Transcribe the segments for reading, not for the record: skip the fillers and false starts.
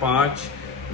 5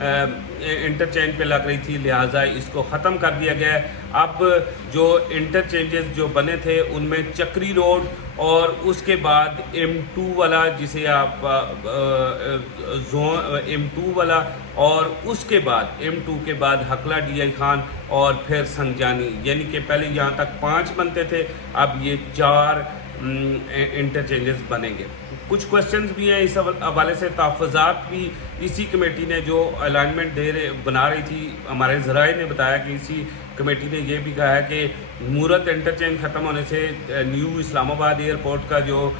interchange پہ لگ رہی تھی، لہٰذا اس کو ختم کر دیا گیا ہے۔ اب جو انٹرچینجز جو بنے تھے ان میں چکری روڈ اور اس کے بعد M2 والا، جسے آپ M2 والا، اور اس کے بعد M2 کے بعد حقلہ ڈی آئی خان اور پھر سنجانی، یعنی کہ پہلے یہاں تک 5 بنتے تھے، اب یہ 4 انٹرچینجز بنیں گے۔ کچھ کوشچنز بھی ہیں اس حوالے سے، تحفظات بھی اسی کمیٹی نے جو الائنمنٹ بنا رہی تھی، ہمارے ذرائع نے بتایا کہ اسی کمیٹی نے یہ بھی کہا ہے کہ مورت انٹرچینج ختم ہونے سے نیو اسلام آباد ایئرپورٹ کا جو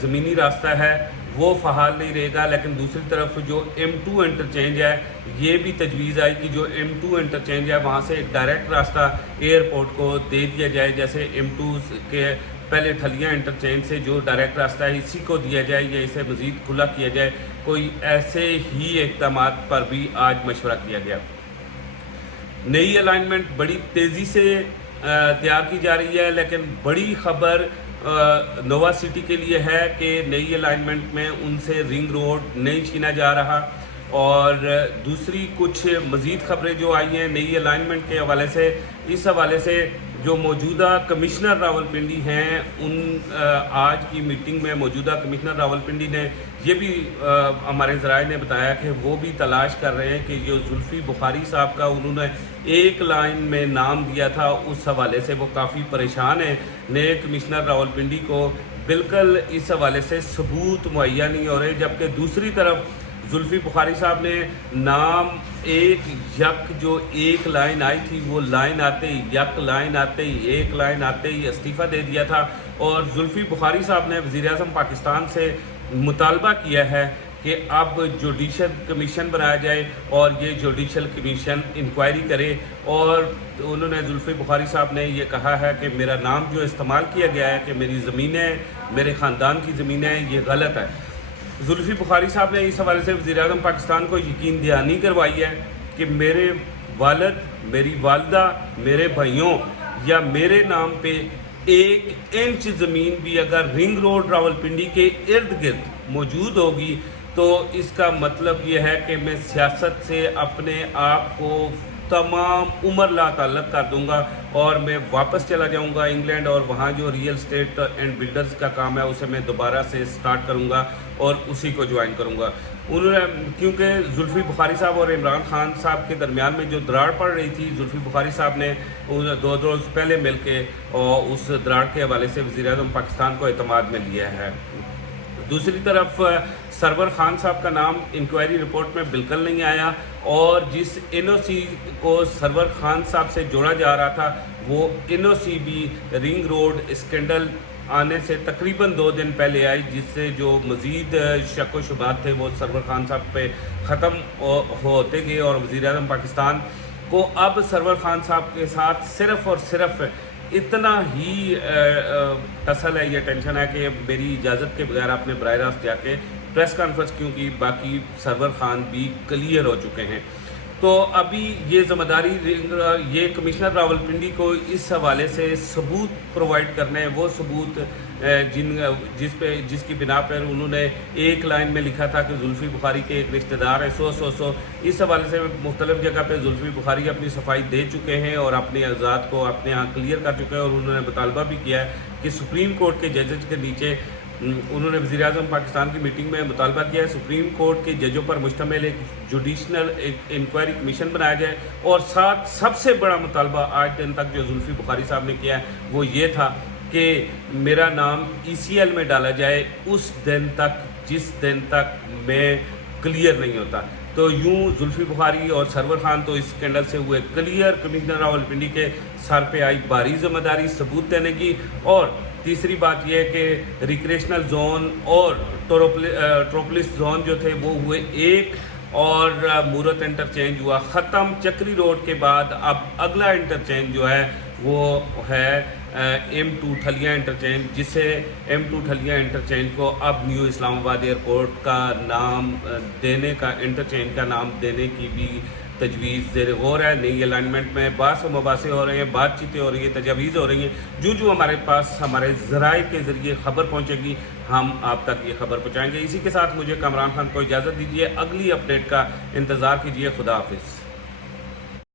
زمینی راستہ ہے وہ فعال نہیں رہے گا، لیکن دوسری طرف جو M2 انٹرچینج ہے یہ بھی تجویز آئی کہ جو M2 انٹرچینج ہے وہاں سے ایک ڈائریکٹ راستہ ایئرپورٹ کو دے دیا جائے، جیسے M2 کے پہلے ٹھلیاں انٹرچینج سے جو ڈائریکٹ راستہ ہے اسی کو دیا جائے یا اسے مزید کھلا کیا جائے۔ کوئی ایسے ہی اقدامات پر بھی آج مشورہ کیا گیا۔ نئی الائنمنٹ بڑی تیزی سے تیار کی جا رہی ہے، لیکن بڑی خبر نووا سٹی کے لیے ہے کہ نئی الائنمنٹ میں ان سے رنگ روڈ نہیں چھینا جا رہا، اور دوسری کچھ مزید خبریں جو آئی ہیں نئی الائنمنٹ کے حوالے سے، اس حوالے سے جو موجودہ کمشنر راولپنڈی ہیں ان آج کی میٹنگ میں موجودہ کمشنر راولپنڈی نے یہ بھی ہمارے ذرائع نے بتایا کہ وہ بھی تلاش کر رہے ہیں کہ جو زلفی بخاری صاحب کا انہوں نے ایک لائن میں نام دیا تھا، اس حوالے سے وہ کافی پریشان ہیں۔ نئے کمشنر راولپنڈی کو بالکل اس حوالے سے ثبوت مہیا نہیں ہو رہے، جبکہ دوسری طرف زلفی بخاری صاحب نے نام جو ایک لائن آئی تھی وہ لائن آتے ہی ایک لائن آتے ہی استعفیٰ دے دیا تھا، اور زلفی بخاری صاحب نے وزیر اعظم پاکستان سے مطالبہ کیا ہے کہ اب جوڈیشل کمیشن بنایا جائے اور یہ جوڈیشل کمیشن انکوائری کرے، اور انہوں نے زلفی بخاری صاحب نے یہ کہا ہے کہ میرا نام جو استعمال کیا گیا ہے کہ میری زمینیں میرے خاندان کی زمینیں، یہ غلط ہے۔ زلفی بخاری صاحب نے اس حوالے سے وزیر اعظم پاکستان کو یقین دہانی کروائی ہے کہ میرے والد، میری والدہ، میرے بھائیوں یا میرے نام پہ 1 انچ زمین بھی اگر رنگ روڈ راولپنڈی کے ارد گرد موجود ہوگی تو اس کا مطلب یہ ہے کہ میں سیاست سے اپنے آپ کو تمام عمر لا تعلق کر دوں گا، اور میں واپس چلا جاؤں گا انگلینڈ، اور وہاں جو ریئل اسٹیٹ اینڈ بلڈرز کا کام ہے اسے میں دوبارہ سے سٹارٹ کروں گا اور اسی کو جوائن کروں گا۔ انہوں نے کیونکہ زلفی بخاری صاحب اور عمران خان صاحب کے درمیان میں جو دراڑ پڑ رہی تھی، زلفی بخاری صاحب نے 2 روز پہلے مل کے اور اس دراڑ کے حوالے سے وزیر اعظم پاکستان کو اعتماد میں لیا ہے۔ دوسری طرف سرور خان صاحب کا نام انکوائری رپورٹ میں بالکل نہیں آیا، اور جس NOC کو سرور خان صاحب سے جوڑا جا رہا تھا وہ NOC بھی رنگ روڈ اسکینڈل آنے سے تقریباً 2 دن پہلے آئی، جس سے جو مزید شک و شبہات تھے وہ سرور خان صاحب پہ ختم ہوتے گئے، اور وزیر اعظم پاکستان کو اب سرور خان صاحب کے ساتھ صرف اور صرف اتنا ہی ٹسل ہے، یہ ٹینشن ہے کہ میری اجازت کے بغیر آپ نے براہ راست جا کے پریس کانفرنس کیونکہ باقی سرور خان بھی کلیئر ہو چکے ہیں۔ تو ابھی یہ ذمہ داری یہ کمشنر راولپنڈی کو اس حوالے سے ثبوت پرووائڈ کرنے ہیں، وہ ثبوت جس کی بنا پر انہوں نے ایک لائن میں لکھا تھا کہ زلفی بخاری کے ایک رشتہ دار ہے 100 اس حوالے سے مختلف جگہ پہ زلفی بخاری اپنی صفائی دے چکے ہیں اور اپنے اعزاز کو اپنے ہاں کلیئر کر چکے ہیں، اور انہوں نے مطالبہ بھی کیا ہے کہ سپریم کورٹ کے ججز کے نیچے انہوں نے وزیر اعظم پاکستان کی میٹنگ میں مطالبہ کیا ہے سپریم کورٹ کے ججوں پر مشتمل ایک جوڈیشنل انکوائری کمیشن بنایا جائے، اور ساتھ سب سے بڑا مطالبہ آج دن تک جو زلفی بخاری صاحب نے کیا ہے وہ یہ تھا کہ میرا نام ECL میں ڈالا جائے اس دن تک جس دن تک میں کلیئر نہیں ہوتا۔ تو یوں زلفی بخاری اور سرور خان تو اس اسکینڈل سے ہوئے کلیئر، کمشنر راولپنڈی کے سر پہ آئی بھاری ذمہ داری ثبوت دینے کی، اور تیسری بات یہ ہے کہ ریکریشنل زون اور ٹروپلس زون جو تھے وہ ہوئے ایک، اور مورت انٹرچینج ہوا ختم۔ چکری روڈ کے بعد اب اگلا انٹرچینج جو ہے وہ ہے M2 ٹھلیاں انٹرچینج، جسے M2 ٹھلیاں انٹرچینج کو اب نیو اسلام آباد ایئرپورٹ کا نام دینے کا انٹرچینج کا نام دینے کی بھی تجویز زیر غور ہے، نئی الائنمنٹ میں بحث و مباحثے ہو رہے ہیں، بات چیتیں ہو رہی ہیں، تجاویز ہو رہی ہیں. جو ہمارے پاس ہمارے ذرائع کے ذریعے خبر پہنچے گی ہم آپ تک یہ خبر پہنچائیں گے. اسی کے ساتھ مجھے کامران خان کو اجازت دیجیے، اگلی اپڈیٹ کا انتظار کیجیے. خدا حافظ.